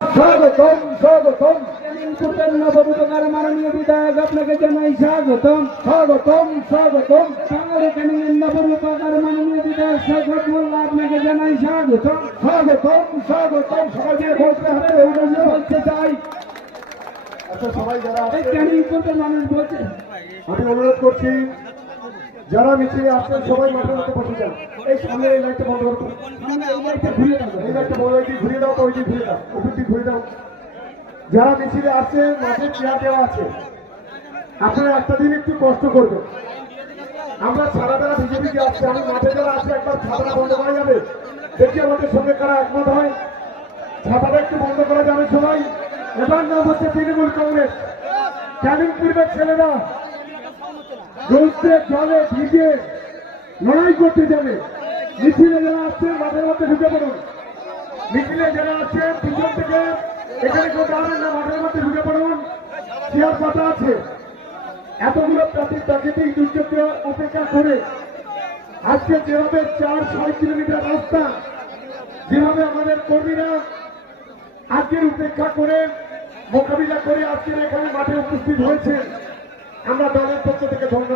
স্বাগতম স্বাগতম নবরূপকার মাননীয় বিধায়ক আপনাকে জানাই স্বাগতম। স্বাগতম স্বাগতম নবরূপকার মাননীয় বিধায়ক শওকত মোল্লা আপনাকে জানাই স্বাগতম। স্বাগতম স্বাগতম সবাইকে বলতে হবে বলতে চাই আচ্ছা সবাই যারা এই ক্যানিং কোর্টের মানুষ বলছে আমি অনুরোধ করছি যারা মিছিলে আসছেন সবাই মাঠের মধ্যে বসে যান। এই সামনে এই লাইটটা বন্ধ করো, এই লাইটটা বন্ধ করে ঘুরিয়ে দাও, তো ওই দিক ঘুরিয়ে দাও, উপর দিক ঘুরিয়ে দাও। যারা মিছিলে আসছেন মাঠে চেয়ার দেওয়া আছে, আপনারা একটা দিন একটু কষ্ট করবেন। আমরা সারা বেলা বিজেপি আসছে, আমি মাঠে যারা আছে একবার ছাতাটা বন্ধ করা যাবে, দেখি আমাদের সঙ্গে কারা একমত হয়। ছাতাটা একটু বন্ধ করা যাবে সবাই। এবার নাম হচ্ছে তৃণমূল কংগ্রেস। ক্যানিং পূর্বের ছেলেরা রোদ্রে জলে ভিজে লড়াই করতে যাবে। মিছিলে যারা আসছেন মাঠের মধ্যে ঢুকে পড়ুন। মিছিলে যারা আসছেন পিছন থেকে এখানে কেউ দাঁড়াবেন না, মাঠের মধ্যে ঢুকে পড়ুন। চেয়ার পাতা আছে। এতগুলো প্রাকৃতিক দুর্যোগকে উপেক্ষা করে আজকে যেভাবে 4-6 কিলোমিটার রাস্তা, যেভাবে আমাদের কর্মীরা আজকের উপেক্ষা করে মোকাবিলা করে আজকের এখানে মাঠে উপস্থিত হয়েছে, আমরা দলের পক্ষ থেকে ধন্যবাদ।